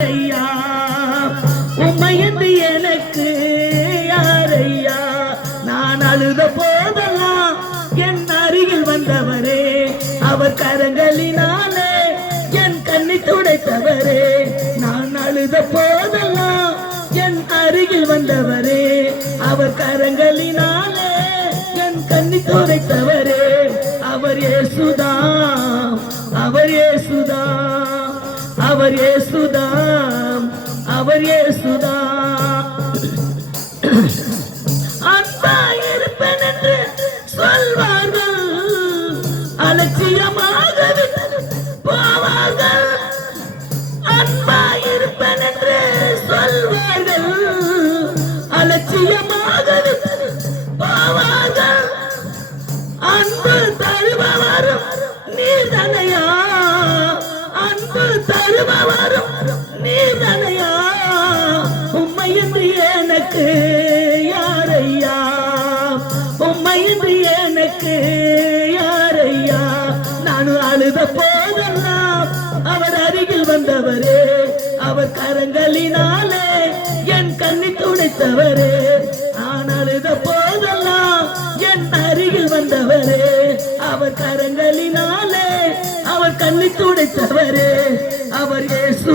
ஐயா உம்மையன்று எனக்கு யாரையா? நான் அழுத போதெல்லாம் என் அருகில் வந்தவரே, அவர் கரங்களினாலே என் கண்ணை துடைத்தவரே. நான் அழுத போதெல்லாம் என் அருகில் வந்தவரே, அவர் கரங்களினாலே என் கண்ணை துடைத்தவரே. அவர் இயேசுதாம், அவர் இயேசுதாம், அவர் இயேசுதாம், அவர் இயேசுதாம். அன்பாயிருப்பேன் என்று சொல்வார்கள், அலட்சியமாக போவார்கள். அன்பாயிருப்பேன் என்று சொல்வார்கள், அலட்சியமாக போவார்கள். அன்பு தருபவரும் நீர்தனையா, அன்பு தருபவரும் நீர்தனையா. உம்மையன்று எனக்கு யாரையா? உம்மையன்று எனக்கு யாரையா? நான் அழுத போதெல்லாம் அவர் அருகில் வந்தவரே, அவர் கரங்களினாலே என் கண்ணை துடைத்தவரே. நான் அழுத போதெல்லாம் என் அருகில் வந்தவரே, அவர் கரங்களினாலே அவர் கண்ணை துடைத்தவரே. அவர் இயேசு.